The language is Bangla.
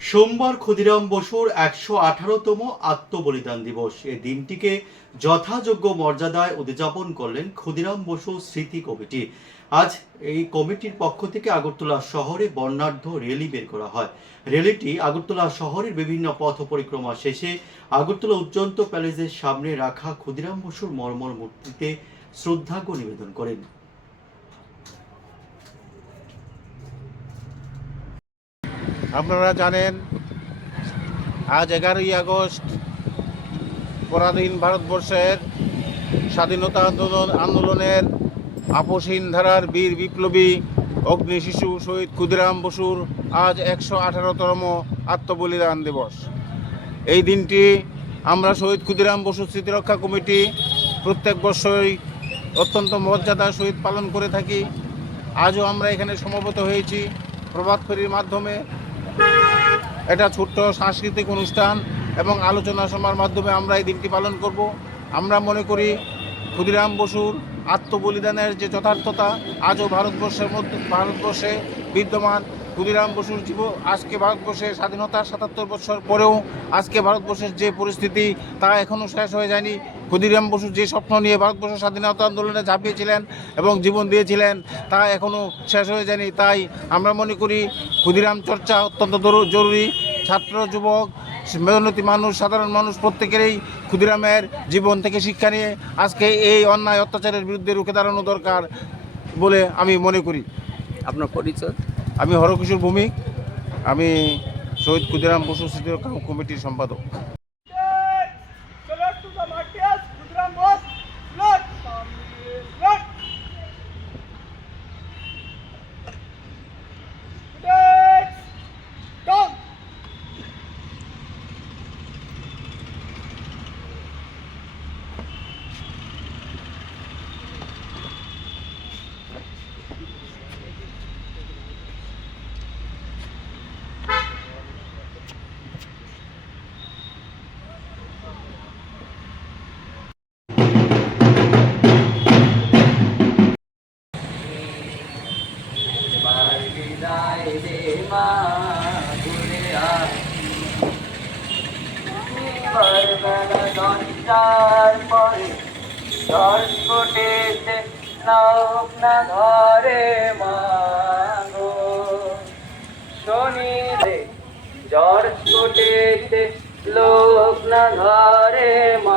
সোমবার ক্ষুদিরাম বসুর একশো আঠারোতম আত্মবলিদান দিবস। এ দিনটিকে যথাযোগ্য মর্যাদায় উদযাপন করলেন ক্ষুদিরাম বসু স্মৃতি কমিটি। আজ এই কমিটির পক্ষ থেকে আগরতলা শহরে বর্ণাঢ্য র্যালি বের করা হয়। র্যালিটি আগরতলা শহরের বিভিন্ন পথ পরিক্রমা শেষে আগরতলা উজ্জন্ত প্যালেসের সামনে রাখা ক্ষুদিরাম বসুর মর্মর মূর্তিতে শ্রদ্ধার্ঘ নিবেদন করেন। আপনারা জানেন, আজ এগারোই আগস্ট, পরাধীন ভারতবর্ষের স্বাধীনতা আন্দোলন, আন্দোলনের আপসহীন ধারার বীর বিপ্লবী অগ্নি শিশু শহীদ ক্ষুদিরাম বসুর আজ একশো আঠারোতম আত্মবলিদান দিবস। এই দিনটি আমরা শহীদ ক্ষুদিরাম বসু স্মৃতিরক্ষা কমিটি প্রত্যেক বছরই অত্যন্ত মর্যাদার সহিত পালন করে থাকি। আজও আমরা এখানে সমবেত হয়েছি। প্রভাত ফেরির মাধ্যমে এটা ছোট্ট সাংস্কৃতিক অনুষ্ঠান এবং আলোচনা সভার মাধ্যমে আমরা এই দিনটি পালন করব। আমরা মনে করি ক্ষুদিরাম বসুর আত্মবলিদানের যে যথার্থতা, আজও ভারতবর্ষের মধ্যে ভারতবর্ষে বিদ্যমান ক্ষুদিরাম বসুর জীব আজকে ভারতবর্ষের স্বাধীনতার সাতাত্তর বছর পরেও আজকে ভারতবর্ষের যে পরিস্থিতি, তা এখনও শেষ হয়ে যায়নি। ক্ষুদিরাম বসু যে স্বপ্ন নিয়ে ভারতবর্ষ স্বাধীনতা আন্দোলনে ঝাঁপিয়েছিলেন এবং জীবন দিয়েছিলেন, তা এখনও শেষ হয়ে যায়নি। তাই আমরা মনে করি ক্ষুদিরাম চর্চা অত্যন্ত জরুরি। ছাত্র, যুবক মেহনতি মানুষ, সাধারণ মানুষ প্রত্যেকেরই ক্ষুদিরামের জীবন থেকে শিক্ষা নিয়ে আজকে এই অন্যায় অত্যাচারের বিরুদ্ধে রুখে দাঁড়ানো দরকার বলে আমি মনে করি। আপনার পরিচয়? আমি হরকিশোর ভৌমিক আমি শহীদ ক্ষুদিরাম বসু স্মৃতি কমিটির সম্পাদক। দশটার পরে দশ ফুটেছে নাওক না ঘরে মাগো। শনি রে জ্বর ফুটেছে লোক না ঘরে মা